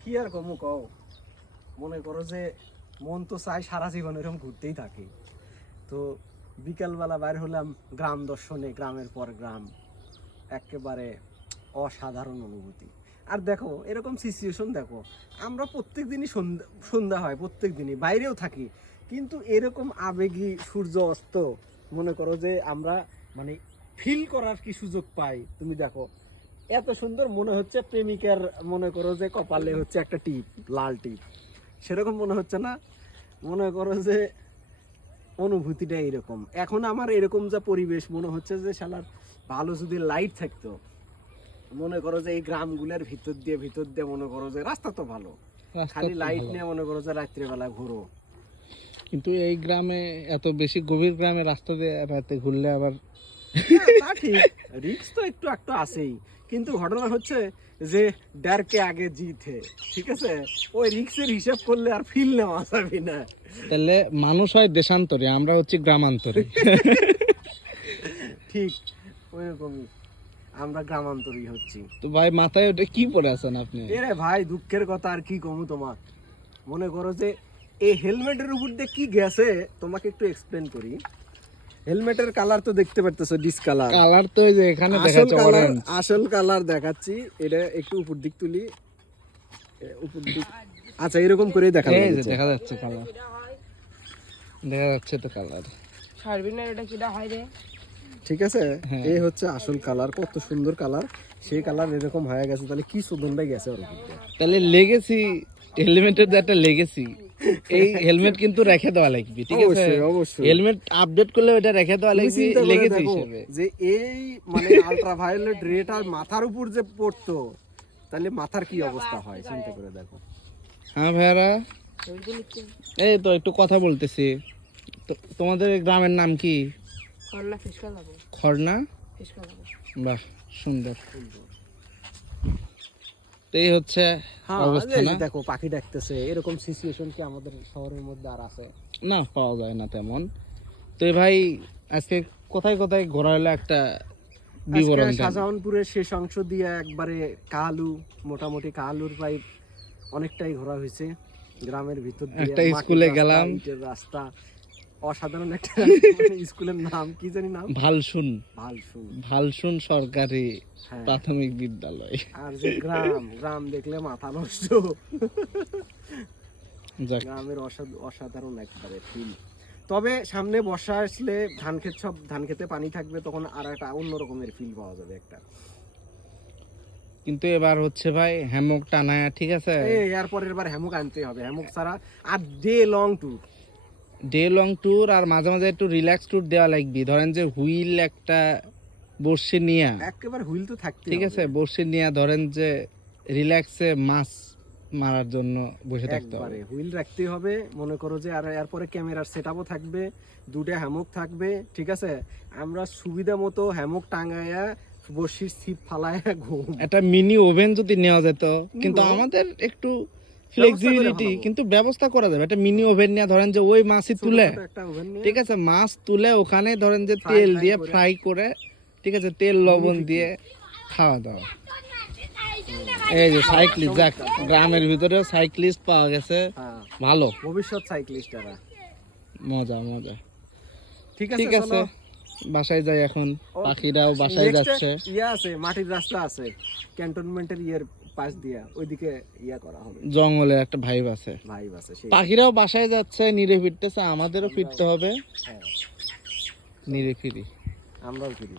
কি আর কমু কও, মনে করো যে মন তো চাই সারা জীবন এরকম ঘুরতেই থাকে। তো বিকালবেলা বাইর হলাম গ্রাম দর্শনে, গ্রামের পর গ্রাম, একেবারে অসাধারণ অনুভূতি। আর দেখো এরকম সিচুয়েশন, দেখো আমরা প্রত্যেক দিনই সন্ধ্যা হয়, প্রত্যেক দিনই বাইরেও থাকি, কিন্তু এরকম আবেগী সূর্য অস্ত মনে করো যে আমরা মানে ফিল করার কি সুযোগ পাই। তুমি দেখো এত সুন্দর, মনে হচ্ছে প্রেমিকার মনে করো যে কপালে হচ্ছে একটা টিপ, লাল টিপ, সেরকম মনে হচ্ছে না? মনে করো যে অনুভূতিটা এরকম। এখন আমার এরকম যা পরিবেশ মনে হচ্ছে যে শালার ভালো যদি লাইট থাকতো, মনে করো যে এই গ্রামগুলোর ভিতর দিয়ে মনে করো যে রাস্তা তো ভালো, খালি লাইট নিয়ে মনে করো যে রাত্রিবেলা ঘুরো। কিন্তু এই গ্রামে এত বেশি গভীর গ্রামে রাস্তা দিয়ে রাতে ঘুরলে আবার তা ঠিক, রিস্ক তো একটু একটু আছেই, কিন্তু ঘটনা হচ্ছে যে ডরকে আগে জিত হে, ঠিক আছে? ওই রিস্কের হিসাব করলে আর ফিল নেওয়া যাবে না। তাহলে মানুষ হয় দেশান্তরে, আমরা হচ্ছি গ্রামান্তরে। ঠিক ওইরকমই, আমরা গ্রামান্তরী হচ্ছি। তো ভাই মাথায় ওটা কি পরে আছেন আপনি? এরে ভাই দুঃখের কথা আর কি কমু তোমার। মনে করো যে এই হেলমেটের উপর দিয়ে কি গেছে তোমাকে একটু এক্সপ্লেন করি। হেলমেটের কালার তো দেখতে পারতেছো, ডিসকালার কালার তো এই যে এখানে দেখাচ্ছে অরেঞ্জ। আসল কালার দেখাচ্ছি, এটা একটু উপর দিক তুলি, উপর দিক। আচ্ছা এরকম করে দেখা এই যে দেখা যাচ্ছে কালার, দেখা যাচ্ছে তো কালার। সার্বিনার এটা কিটা হয় রে? ঠিক আছে, এই হচ্ছে আসল কালার, কত সুন্দর কালার। সেই কালার এরকম হয়ে গেছে, তাহলে কি সুন্দর গেছে ওর উপর দিয়ে। তাহলে লেগেছি হেলমেটের যে একটা লেগেছি, এই হেলমেট কিন্তু রেখে দেওয়া লাগবে, ঠিক আছে? অবশ্যই অবশ্যই, হেলমেট আপডেট করলে ওটা রেখে দেওয়া তুমি লাগবে চিন্তা করে লেগেছি দেখো হিসেবে। যে এই মানে আল্ট্রাভায়োলেট রেটা মাথার উপর যে পড়তো, তাহলে মাথার কি অবস্থা হয় চিন্তা করে দেখো। হ্যাঁ ভাইয়ারা, এই তো একটু কথা বলতেছি। তোমাদের গ্রামের নাম কি? খরনা ফিসকা লাগো, খরনা? ফিসকা লাগো। বাহ, সুন্দর। তো এই হচ্ছে হ্যাঁ, অবস্থা এই না? যে দেখো পাখি ডাকতেছে, এরকম সিচুয়েশন কি আমাদের শহরের মধ্যে আর আছে? না, পাওয়া যায় না তেমন। তো এই ভাই আজকে কোথায় কোথায় ঘোরা হলো একটা বিবরণ আজকে দেন। শাহজাহানপুরের শেষ অংশ দিয়ে একবারে কালু, মোটামুটি কালুর প্রায় অনেকটাই ঘোরা হয়েছে। গ্রামের ভিতর দিয়ে একটা মাটির স্কুলে রাস্তা, গেলাম। ইটের রাস্তা, অসাধারণ একটা মানে স্কুলের নাম কি জানি নাম, ভালসুন, ভালসুন। ভালসুন সরকারি হ্যাঁ, প্রাথমিক বিদ্যালয়। আর যে গ্রাম, গ্রাম দেখলে মাথা নষ্ট। যাক, গ্রামের অসাধারণ একবারে ফিল। তবে সামনে বর্ষা আসলে ধান খেতে পানি থাকবে, তখন আর একটা অন্য রকমের ফিল পাওয়া যাবে একটা। কিন্তু এবার হচ্ছে ভাই হ্যামক টানায়া, ঠিক আছে? এরপরের বার হ্যামক আনতে হবে, হ্যামক ছাড়া। আর day long tour, day long tour, আর মাঝে মাঝে একটু রিল্যাক্স ট্যুর দেওয়া লাগবে। ধরেন যে হুইল একটা বর্ষে নিয়া, একেবারে হুইল তো থাকতে ঠিক আছে, বর্ষে নিয়া ধরেন যে রিল্যাক্সে মাছ মারার জন্য বসে থাকতে হবে। একবারে হুইল রাখতে হবে। মনে করো যে আর এরপরে ক্যামেরার সেটআপও থাকবে, দুটো হ্যামক থাকবে, ঠিক আছে? আমরা সুবিধা মতো হ্যামক টাঙায়া বর্ষির ছিপ ফালায়া ঘুম। একটা মিনি ওভেন যদি নেওয়া যেত, কিন্তু আমাদের একটু ফ্লেক্সিবিলিটি, ভালো। কিন্তু ব্যবস্থা করা যাবে। একটা মিনি ওভেন নিয়ে ধরেন যে ওই মাছই তুলে, ছোটখাটো একটা ওভেন নিয়ে ঠিক আছে, মাছ তুলে ওখানে ধরেন যে ফ্রাই তেল দিয়ে করে। ফ্রাই করে, ঠিক আছে, তেল লবণ দিয়ে খাওয়া দাওয়া। এই যে সাইক্লিস্ট, যাক গ্রামের ভিতরে সাইক্লিস্ট পাওয়া গেছে, হ্যাঁ, ভালো, ভবিষ্যৎ সাইক্লিস্টরা। মজা মজা। ঠিক ঠিক আছে, চলো। বাসায় যাই এখন, পাখিরাও বাসায় Next যাচ্ছে। ইয়ে আছে, মাটির রাস্তা আছে ক্যান্টনমেন্টের ইয়ের পাশ দিয়া, ওইদিকে ইয়া করা হবে, জঙ্গলে একটা ভাইব আছে, ভাইব আছে সেই। পাখিরাও বাসায় যাচ্ছে, নিরে ফিরতেছে, আমাদেরও ফিরতে হবে হ্যাঁ, নিরে ফিরি। আমরাও ফিরি।